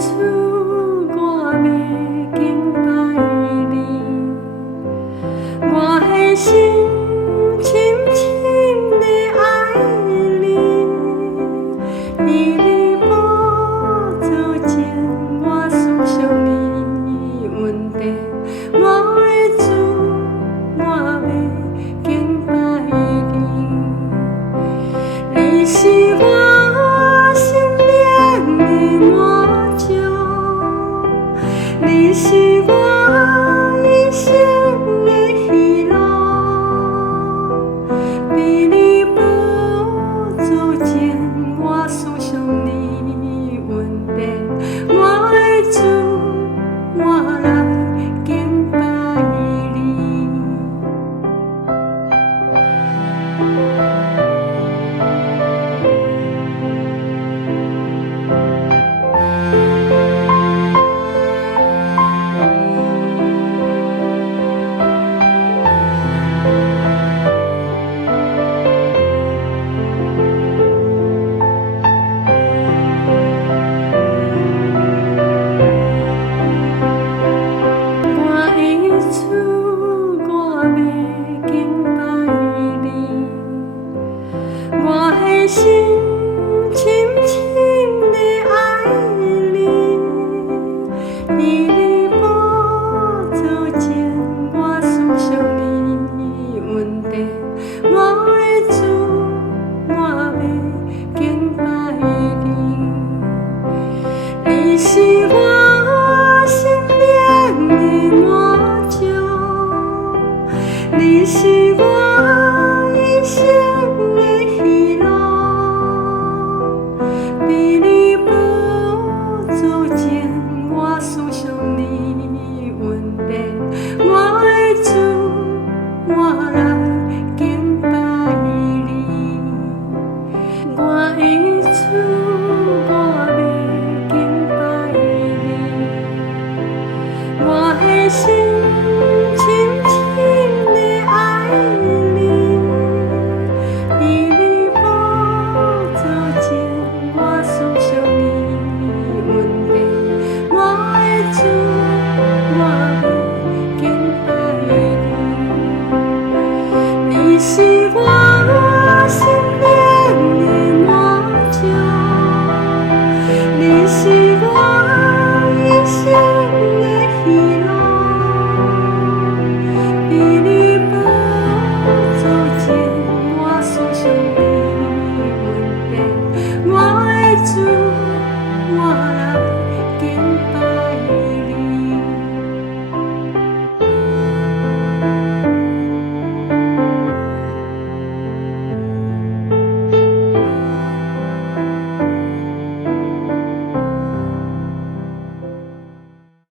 主，我欲敬拜你，我的心深深地爱你。你的宝座前，我思想你恩典。我的主，我欲敬拜你，你是我心灵的满足，你是我一生的喜乐。在你宝座前，我思想你恩典。我的主，我来敬拜你。我的主，我欲敬拜你，我的心深深地爱你。你的宝座前，我思想你恩典。我的主，我欲敬拜你，你是我